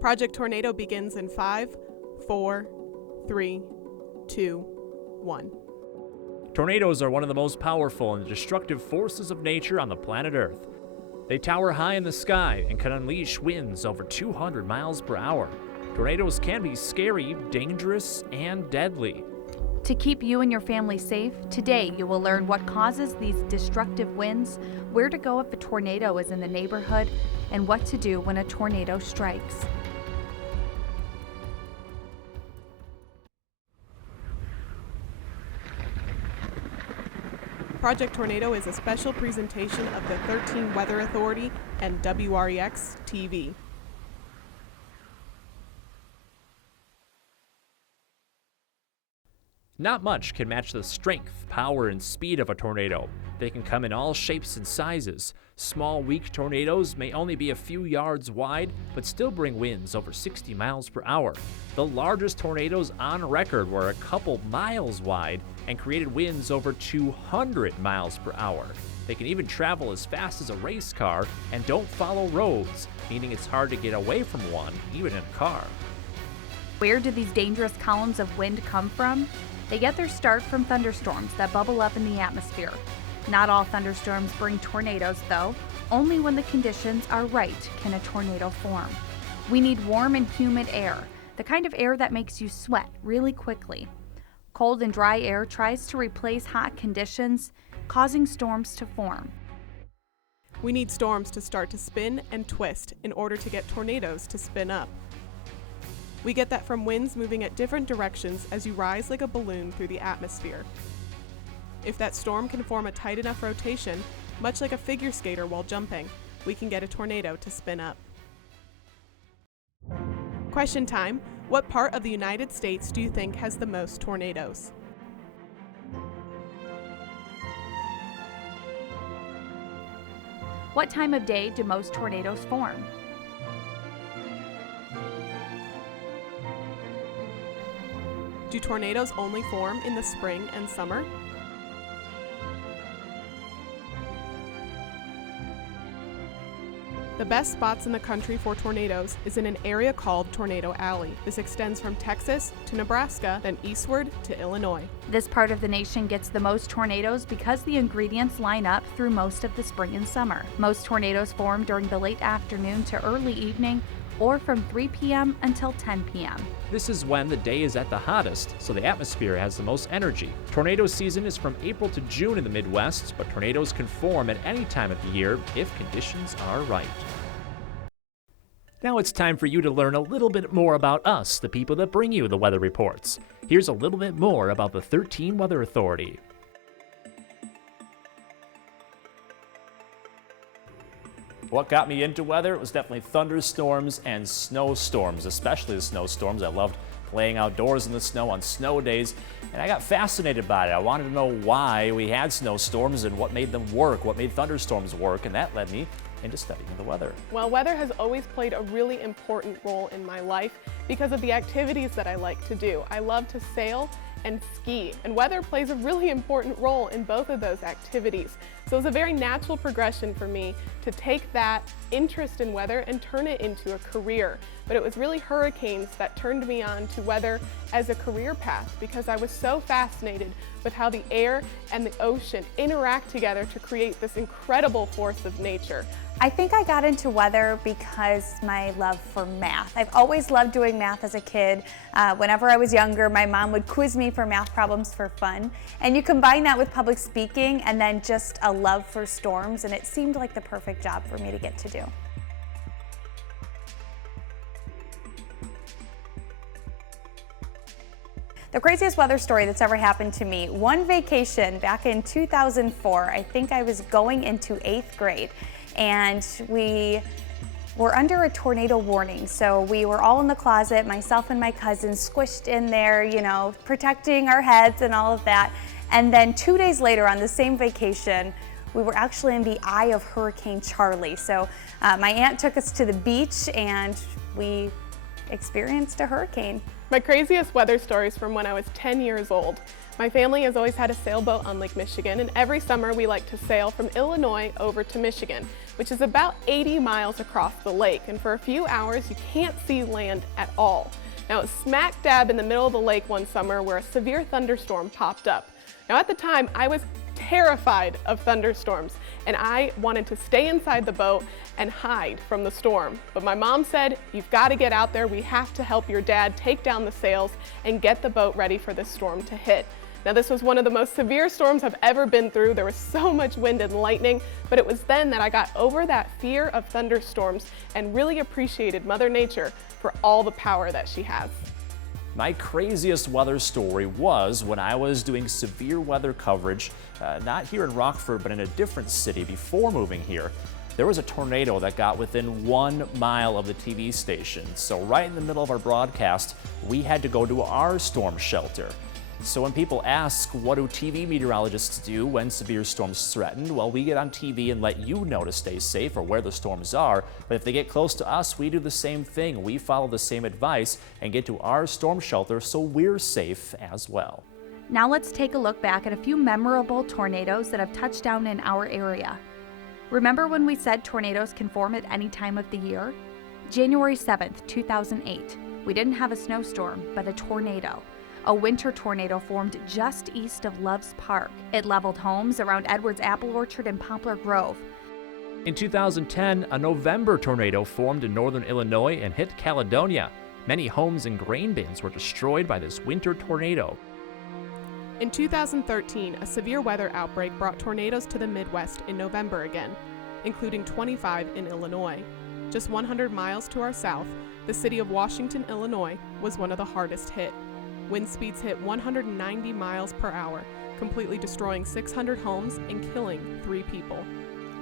Project Tornado begins in 5, 4, 3, 2, 1. Tornadoes are one of the most powerful and destructive forces of nature on the planet Earth. They tower high in the sky and can unleash winds over 200 miles per hour. Tornadoes can be scary, dangerous, and deadly. To keep you and your family safe, today you will learn what causes these destructive winds, where to go if a tornado is in the neighborhood, and what to do when a tornado strikes. Project Tornado is a special presentation of the 13 Weather Authority and WREX TV. Not much can match the strength, power, and speed of a tornado. They can come in all shapes and sizes. Small, weak tornadoes may only be a few yards wide, but still bring winds over 60 miles per hour. The largest tornadoes on record were a couple miles wide and created winds over 200 miles per hour. They can even travel as fast as a race car and don't follow roads, meaning it's hard to get away from one, even in a car. Where do these dangerous columns of wind come from? They get their start from thunderstorms that bubble up in the atmosphere. Not all thunderstorms bring tornadoes, though. Only when the conditions are right can a tornado form. We need warm and humid air, the kind of air that makes you sweat really quickly. Cold and dry air tries to replace hot conditions, causing storms to form. We need storms to start to spin and twist in order to get tornadoes to spin up. We get that from winds moving at different directions as you rise like a balloon through the atmosphere. If that storm can form a tight enough rotation, much like a figure skater while jumping, we can get a tornado to spin up. Question time. What part of the United States do you think has the most tornadoes? What time of day do most tornadoes form? Do tornadoes only form in the spring and summer? The best spots in the country for tornadoes is in an area called Tornado Alley. This extends from Texas to Nebraska, then eastward to Illinois. This part of the nation gets the most tornadoes because the ingredients line up through most of the spring and summer. Most tornadoes form during the late afternoon to early evening, or from 3 p.m. until 10 p.m. This is when the day is at the hottest, so the atmosphere has the most energy. Tornado season is from April to June in the Midwest, but tornadoes can form at any time of the year if conditions are right. Now it's time for you to learn a little bit more about us, the people that bring you the weather reports. Here's a little bit more about the 13 Weather Authority. What got me into weather? It was definitely thunderstorms and snowstorms, especially the snowstorms. I loved playing outdoors in the snow on snow days, and I got fascinated by it. I wanted to know why we had snowstorms and what made them work, what made thunderstorms work, and that led me into studying the weather. Well, weather has always played a really important role in my life because of the activities that I like to do. I love to sail and ski, and weather plays a really important role in both of those activities. So it was a very natural progression for me to take that interest in weather and turn it into a career. But it was really hurricanes that turned me on to weather as a career path because I was so fascinated with how the air and the ocean interact together to create this incredible force of nature. I think I got into weather because my love for math. I've always loved doing math as a kid. Whenever I was younger, my mom would quiz me for math problems for fun. And you combine that with public speaking and then just a love for storms, and it seemed like the perfect job for me to get to do. The craziest weather story that's ever happened to me, one vacation back in 2004, I think I was going into 8th grade, and we were under a tornado warning. So we were all in the closet, myself and my cousins squished in there, you know, protecting our heads and all of that. And then 2 days later on the same vacation, we were actually in the eye of Hurricane Charlie. So my aunt took us to the beach and we experienced a hurricane. My craziest weather story is from when I was 10 years old. My family has always had a sailboat on Lake Michigan, and every summer we like to sail from Illinois over to Michigan. which is about 80 miles across the lake, and for a few hours you can't see land at all. Now, it's smack dab in the middle of the lake one summer where a severe thunderstorm popped up. Now, at the time, I was terrified of thunderstorms, and I wanted to stay inside the boat and hide from the storm. But my mom said, "You've got to get out there. We have to help your dad take down the sails and get the boat ready for this storm to hit." Now, this was one of the most severe storms I've ever been through. There was so much wind and lightning, but it was then that I got over that fear of thunderstorms and really appreciated Mother Nature for all the power that she has. My craziest weather story was when I was doing severe weather coverage, not here in Rockford, but in a different city before moving here. There was a tornado that got within 1 mile of the TV station. So right in the middle of our broadcast, we had to go to our storm shelter. So when people ask, what do TV meteorologists do when severe storms threaten? Well, we get on TV and let you know to stay safe or where the storms are. But if they get close to us, we do the same thing. We follow the same advice and get to our storm shelter so we're safe as well. Now let's take a look back at a few memorable tornadoes that have touched down in our area. Remember when we said tornadoes can form at any time of the year? January 7th, 2008. We didn't have a snowstorm, but a tornado. A winter tornado formed just east of Loves Park. It leveled homes around Edwards Apple Orchard and Poplar Grove. In 2010, a November tornado formed in northern Illinois and hit Caledonia. Many homes and grain bins were destroyed by this winter tornado. In 2013, a severe weather outbreak brought tornadoes to the Midwest in November again, including 25 in Illinois. Just 100 miles to our south, the city of Washington, Illinois, was one of the hardest hit. Wind speeds hit 190 miles per hour, completely destroying 600 homes and killing 3 people.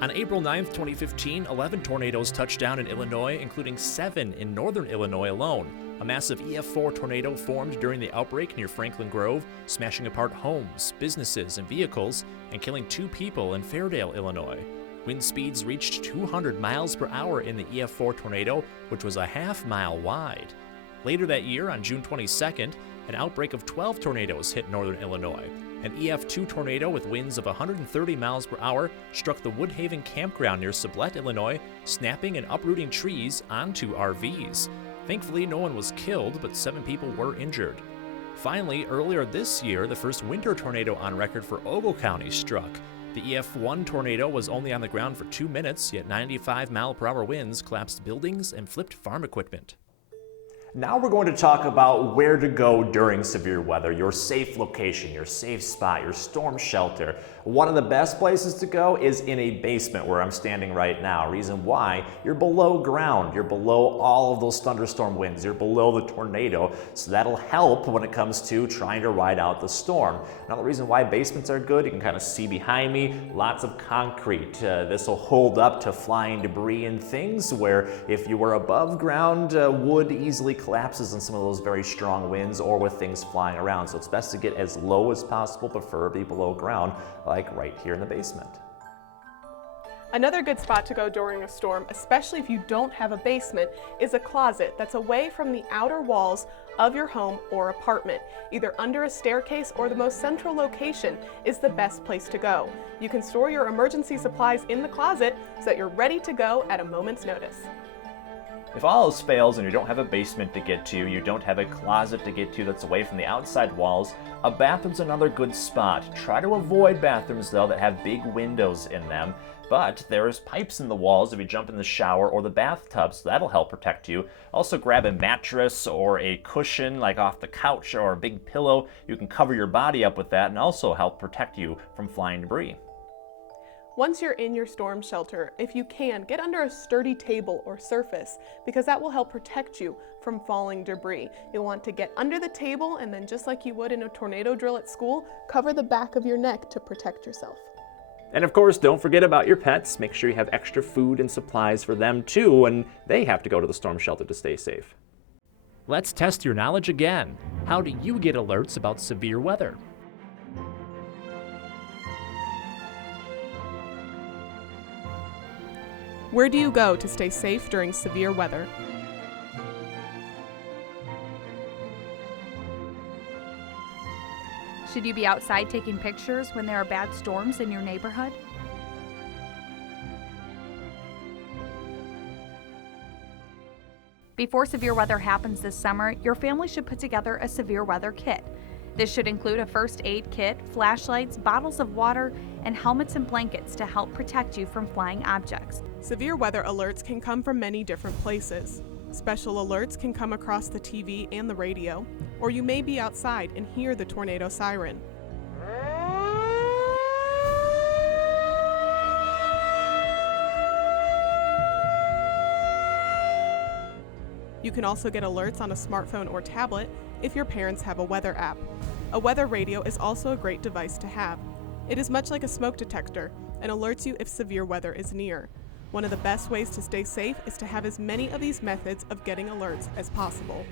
On April 9th, 2015, 11 tornadoes touched down in Illinois, including 7 in northern Illinois alone. A massive EF4 tornado formed during the outbreak near Franklin Grove, smashing apart homes, businesses, and vehicles, and killing 2 people in Fairdale, Illinois. Wind speeds reached 200 miles per hour in the EF4 tornado, which was a half-mile wide. Later that year, on June 22nd, an outbreak of 12 tornadoes hit northern Illinois. An EF2 tornado with winds of 130 miles per hour struck the Woodhaven campground near Sublette, Illinois, snapping and uprooting trees onto RVs. Thankfully, no one was killed, but 7 people were injured. Finally, earlier this year, the first winter tornado on record for Ogle County struck. The EF1 tornado was only on the ground for 2 minutes, yet 95 mile per hour winds collapsed buildings and flipped farm equipment. Now we're going to talk about where to go during severe weather, your safe location, your safe spot, your storm shelter. One of the best places to go is in a basement where I'm standing right now. Reason why, you're below ground, you're below all of those thunderstorm winds, you're below the tornado, so that'll help when it comes to trying to ride out the storm. Another reason why basements are good, you can kind of see behind me, lots of concrete. This will hold up to flying debris and things, where if you were above ground, wood easily collapses in some of those very strong winds or with things flying around. So it's best to get as low as possible, preferably below ground, like right here in the basement. Another good spot to go during a storm, especially if you don't have a basement, is a closet that's away from the outer walls of your home or apartment. Either under a staircase or the most central location is the best place to go. You can store your emergency supplies in the closet so that you're ready to go at a moment's notice. If all else fails and you don't have a basement to get to, you don't have a closet to get to that's away from the outside walls, a bathroom's another good spot. Try to avoid bathrooms though that have big windows in them, but there's pipes in the walls if you jump in the shower or the bathtub, so that'll help protect you. Also grab a mattress or a cushion like off the couch or a big pillow. You can cover your body up with that and also help protect you from flying debris. Once you're in your storm shelter, if you can, get under a sturdy table or surface because that will help protect you from falling debris. You'll want to get under the table and then, just like you would in a tornado drill at school, cover the back of your neck to protect yourself. And of course, don't forget about your pets. Make sure you have extra food and supplies for them too, and they have to go to the storm shelter to stay safe. Let's test your knowledge again. How do you get alerts about severe weather? Where do you go to stay safe during severe weather? Should you be outside taking pictures when there are bad storms in your neighborhood? Before severe weather happens this summer, your family should put together a severe weather kit. This should include a first aid kit, flashlights, bottles of water, and helmets and blankets to help protect you from flying objects. Severe weather alerts can come from many different places. Special alerts can come across the TV and the radio, or you may be outside and hear the tornado siren. You can also get alerts on a smartphone or tablet if your parents have a weather app. A weather radio is also a great device to have. It is much like a smoke detector and alerts you if severe weather is near. One of the best ways to stay safe is to have as many of these methods of getting alerts as possible.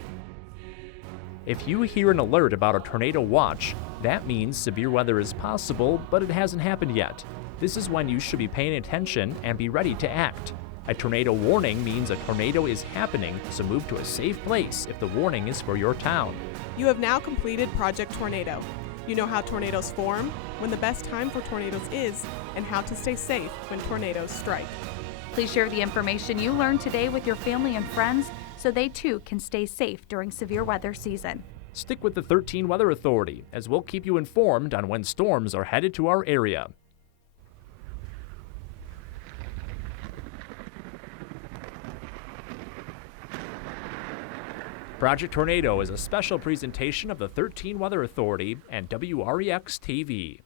If you hear an alert about a tornado watch, that means severe weather is possible, but it hasn't happened yet. This is when you should be paying attention and be ready to act. A tornado warning means a tornado is happening, so move to a safe place if the warning is for your town. You have now completed Project Tornado. You know how tornadoes form, when the best time for tornadoes is, and how to stay safe when tornadoes strike. Please share the information you learned today with your family and friends so they too can stay safe during severe weather season. Stick with the 13 Weather Authority, as we'll keep you informed on when storms are headed to our area. Project Tornado is a special presentation of the 13 Weather Authority and WREX TV.